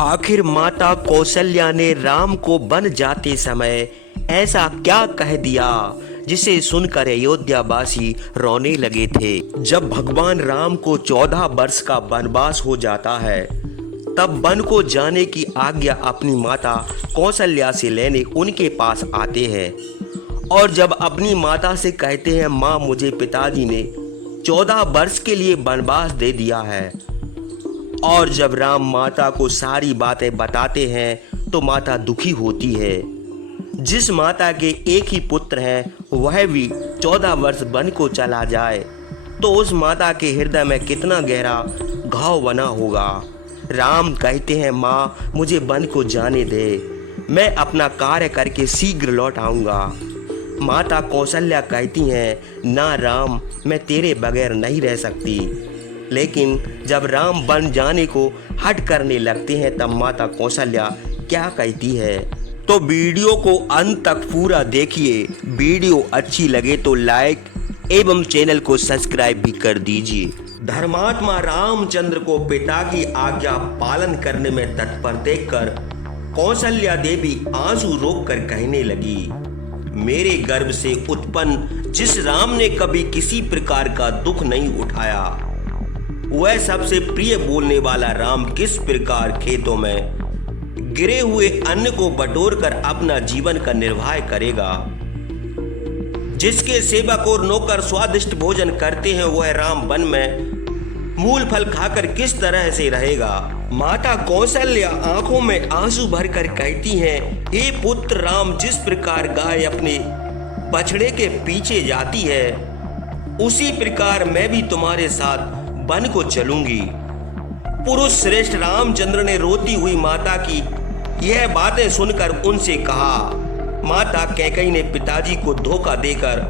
आखिर माता कौशल्या ने राम को वन जाते समय ऐसा क्या कह दिया जिसे सुनकर अयोध्यावासी रोने लगे थे। जब भगवान राम को 14 वर्ष का वनवास हो जाता है तब वन को जाने की आज्ञा अपनी माता कौशल्या से लेने उनके पास आते हैं और जब अपनी माता से कहते हैं, माँ मुझे पिताजी ने 14 वर्ष के लिए वनवास दे दिया है। और जब राम माता को सारी बातें बताते हैं तो माता दुखी होती है। जिस माता के एक ही पुत्र हैं वह भी 14 वर्ष वन को चला जाए तो उस माता के हृदय में कितना गहरा घाव बना होगा। राम कहते हैं, माँ मुझे वन को जाने दे, मैं अपना कार्य करके शीघ्र लौट आऊँगा। माता कौशल्या कहती हैं, ना राम, मैं तेरे बगैर नहीं रह सकती। लेकिन जब राम वन जाने को हट करने लगते हैं तब माता कौशल्या क्या कहती है। तो वीडियो को अंत तक पूरा देखिए। वीडियो अच्छी लगे तो लाइक एवं चैनल को सब्सक्राइब भी कर दीजिए। धर्मात्मा रामचंद्र को पिता की आज्ञा पालन करने में तत्पर देखकर कौशल्या देवी आंसू रोककर कहने लगी, मेरे गर्भ से उत्पन्न जिस राम ने कभी किसी प्रकार का दुख नहीं उठाया, वह सबसे प्रिय बोलने वाला राम किस प्रकार खेतों में गिरे हुए अन्न को बटोरकर अपना जीवन का निर्वाह करेगा। जिसके सेवक और नौकर स्वादिष्ट भोजन करते हैं वह राम वन में मूल फल खाकर किस तरह से रहेगा। माता कौशल्या आंखों में आंसू भरकर कहती हैं, हे पुत्र राम, जिस प्रकार गाय अपने बछड़े के पीछे जाती है उसी प्रकार मैं भी तुम्हारे साथ वन को चलूंगी। पुरुष श्रेष्ठ रामचंद्र ने रोती हुई माता की यह बातें सुनकर उनसे कहा, माता कैकेयी ने पिताजी को धोखा देकर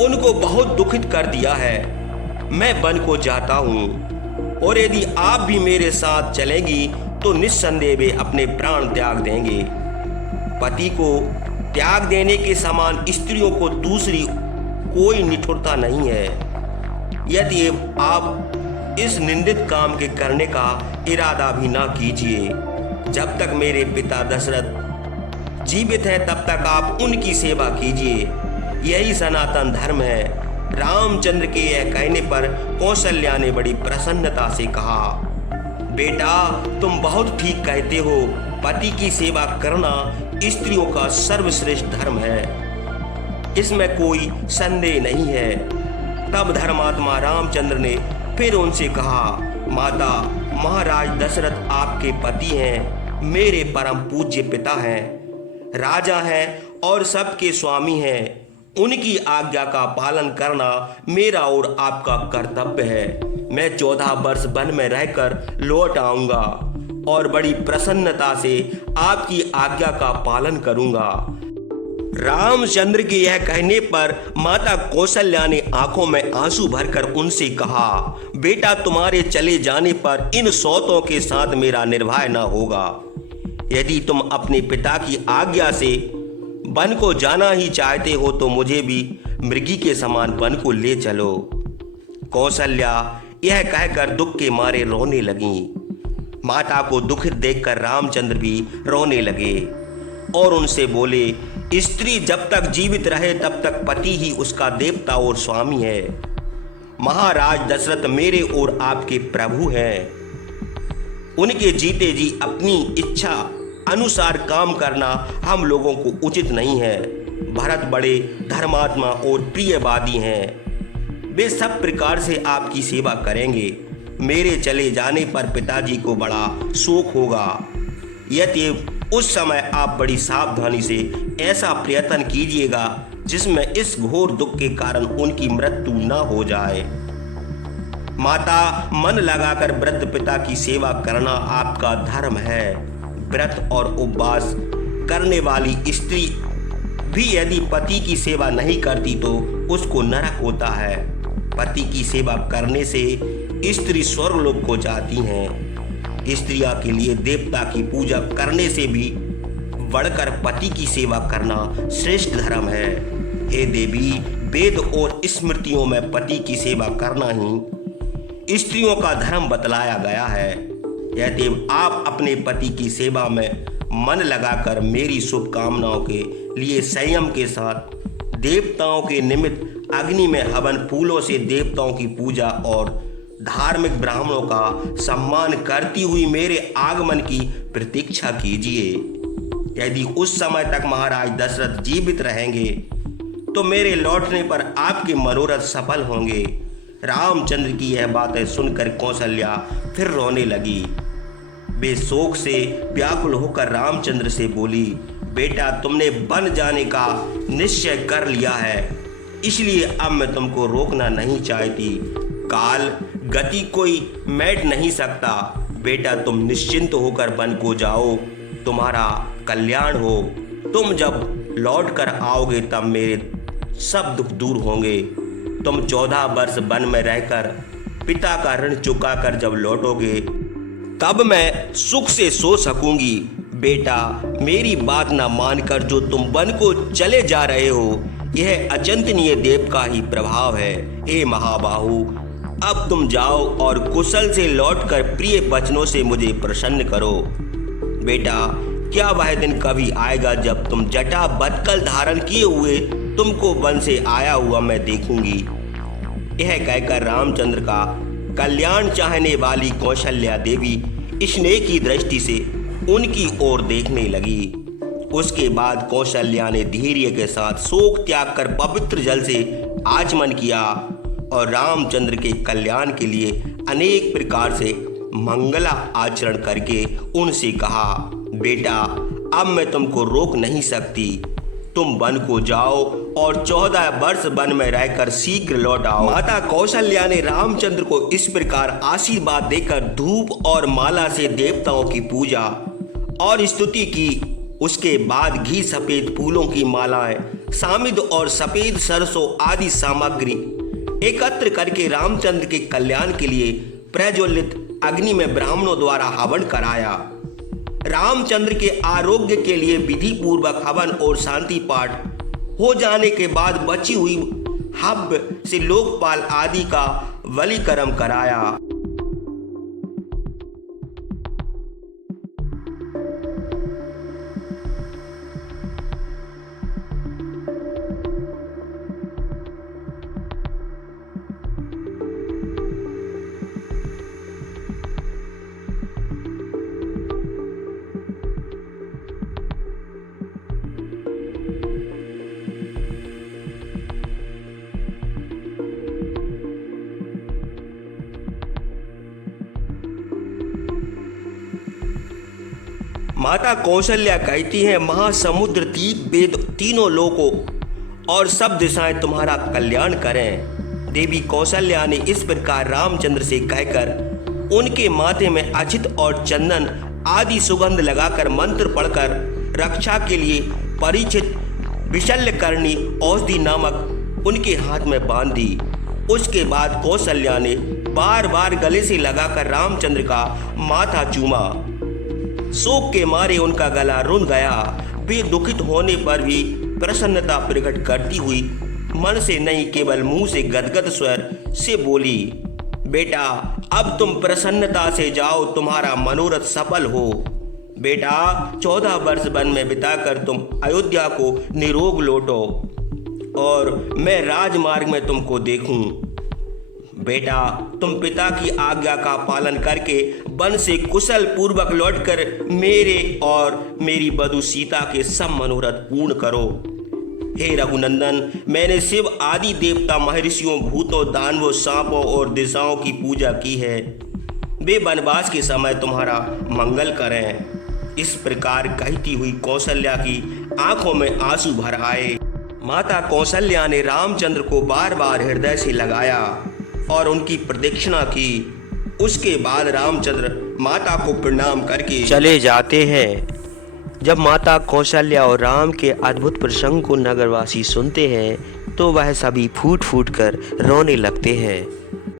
उनको बहुत दुखित कर दिया है। मैं वन को जाता हूँ और यदि आप भी मेरे साथ चलेंगी तो निस्संदेह वे अपने प्राण त्याग देंगे। पति को त्याग देने के समान स्त्रियों को दूसरी कोई निठुरता नहीं है। यदि आप इस निंदित काम के करने का इरादा भी ना कीजिए। जब तक मेरे पिता दशरथ जीवित हैं तब तक आप उनकी सेवा कीजिए, यही सनातन धर्म है। रामचंद्र के यह कहने पर कौशल्या ने बड़ी प्रसन्नता से कहा, बेटा तुम बहुत ठीक कहते हो, पति की सेवा करना स्त्रियों का सर्वश्रेष्ठ धर्म है, इसमें कोई संदेह नहीं है। तब धर्मात्मा रामचंद्र ने फिर उनसे कहा, माता महाराज दशरथ आपके पति हैं, मेरे परम पूज्य पिता हैं, राजा हैं और सबके स्वामी हैं। उनकी आज्ञा का पालन करना मेरा और आपका कर्तव्य है। मैं 14 वर्ष वन में रहकर लौट आऊंगा और बड़ी प्रसन्नता से आपकी आज्ञा का पालन करूंगा। रामचंद्र के यह कहने पर माता कौशल्या ने आंखों में आंसू भरकर उनसे कहा, बेटा तुम्हारे चले जाने पर इन सौतों के साथ मेरा निर्वाह न होगा। यदि तुम अपने पिता की आज्ञा से वन को जाना ही चाहते हो तो मुझे भी मृगी के समान वन को ले चलो। कौशल्या यह कहकर दुख के मारे रोने लगी। माता को दुखित देखकर रामचंद्र भी रोने लगे और उनसे बोले, स्त्री जब तक जीवित रहे तब तक पति ही उसका देवता और स्वामी है। महाराज दशरथ मेरे और आपके प्रभु हैं, उनके जीते जी अपनी इच्छा अनुसार काम करना हम लोगों को उचित नहीं है। भरत बड़े धर्मात्मा और प्रियवादी हैं, वे सब प्रकार से आपकी सेवा करेंगे। मेरे चले जाने पर पिताजी को बड़ा शोक होगा। यदि उस समय आप बड़ी सावधानी से ऐसा प्रयत्न कीजिएगा जिसमें इस घोर दुख के कारण उनकी मृत्यु न हो जाए। माता मन लगाकर वृद्ध पिता की सेवा करना आपका धर्म है। व्रत और उपवास करने वाली स्त्री भी यदि पति की सेवा नहीं करती तो उसको नरक होता है। पति की सेवा करने से स्त्री स्वर्गलोक को जाती हैं। स्त्रियां के लिए देवता की पूजा करने से भी बढ़कर पति की सेवा करना श्रेष्ठ धर्म है। हे देवी, वेद और स्मृतियों में पति की सेवा करना ही स्त्रियों का धर्म बतलाया गया है। अतएव आप अपने पति की सेवा में मन लगाकर मेरी शुभकामनाओं के लिए संयम के साथ देवताओं के निमित्त अग्नि में हवन, फूलों से देवताओं की पूजा और धार्मिक ब्राह्मणों का सम्मान करती हुई मेरे आगमन की प्रतीक्षा कीजिए। यदि उस समय तक महाराज दशरथ जीवित रहेंगे तो मेरे लौटने पर आपके मनोरथ सफल होंगे। रामचंद्र की यह बातें सुनकर कौशल्या फिर रोने लगी। वे शोक से व्याकुल होकर रामचंद्र से बोली, बेटा, तुमने वन जाने का निश्चय कर लिया है, इसलिए अब मैं तुमको रोकना नहीं चाहती। काल गति कोई मैट नहीं सकता। बेटा, तुम निश्चिंत होकर वन को जाओ, तुम्हारा कल्याण हो। तुम जब लौट कर आओगे तब मेरे सब दुख दूर होंगे। तुम 14 वर्ष वन में रहकर पिता का ऋण चुकाकर जब लौटोगे तब मैं सुख से सो सकूंगी। बेटा, मेरी बात ना मानकर जो तुम वन को चले जा रहे हो, यह अचिंतनीय देव का ही प्रभाव है। हे महाबाहु, अब तुम जाओ और कुशल से लौटकर प्रिय वचनों से मुझे प्रसन्न करो। बेटा, क्या वह दिन कभी आएगा जब तुम जटा बदकल धारण किए हुए तुमको वन से आया हुआ मैं देखूंगी। यह कहकर रामचंद्र का कल्याण चाहने वाली कौशल्या देवी स्नेह की दृष्टि से उनकी ओर देखने लगी। उसके बाद कौशल्या ने धैर्य के साथ शोक त्याग कर पवित्र जल से आचमन किया और रामचंद्र के कल्याण के लिए अनेक प्रकार से मंगला आचरण करके उनसे कहा, बेटा, अब मैं तुमको रोक नहीं सकती। तुम वन को जाओ और 14 वर्ष वन में रहकर शीघ्र लौट आओ। माता कौशल्या ने रामचंद्र को इस प्रकार आशीर्वाद देकर धूप और माला से देवताओं की पूजा और स्तुति की। उसके बाद घी, सफेद फूलों की मालाएं, सामिद और सफेद सरसों आदि सामग्री एकत्र करके रामचंद्र के कल्याण के लिए प्रज्वलित अग्नि में ब्राह्मणों द्वारा हवन कराया। रामचंद्र के आरोग्य के लिए विधि पूर्वक हवन और शांति पाठ हो जाने के बाद बची हुई हव्य से लोकपाल आदि का बलिकर्म कराया। माता कौशल्या कहती हैं, महासमुद्र, तीन वेद, तीनों लोकों और सब दिशाएं तुम्हारा कल्याण करें। देवी कौशल्या ने इस प्रकार रामचंद्र से कहकर उनके माथे में अक्षित और चंदन आदि सुगंध लगाकर मंत्र पढ़कर रक्षा के लिए परिचित विशल्यकर्णी औषधि नामक उनके हाथ में बांध दी। उसके बाद कौशल्या ने बार बार गले से लगाकर रामचंद्र का माथा चूमा। शोक के मारे उनका गला रुंध गया। वे दुखित होने पर भी प्रसन्नता प्रकट करती हुई मन से नहीं केवल मुंह से गदगद स्वर से बोली, बेटा, अब तुम प्रसन्नता से जाओ, तुम्हारा मनोरथ सफल हो। बेटा, 14 वर्ष वन में बिताकर तुम अयोध्या को निरोग लौटो और मैं राजमार्ग में तुमको देखूं। बेटा, तुम पिता की आज्ञा का पालन करके वन से कुशल पूर्वक लौटकर मेरे और मेरी वधू सीता के सब मनोरथ पूर्ण करो। हे रघुनंदन, मैंने शिव आदि देवता, महर्षियों, भूतों, दानवों, सांपों और दिशाओं की पूजा की है। वे वनवास के समय तुम्हारा मंगल करें। इस प्रकार कहती हुई कौशल्या की आंखों में आंसू भर आए। माता कौशल्या ने रामचंद्र को बार बार हृदय से लगाया और उनकी प्रदक्षिणा की। उसके बाद रामचंद्र माता को प्रणाम करके चले जाते हैं। जब माता कौशल्या और राम के अद्भुत प्रसंग को नगरवासी सुनते हैं तो वह सभी फूट फूट कर रोने लगते हैं।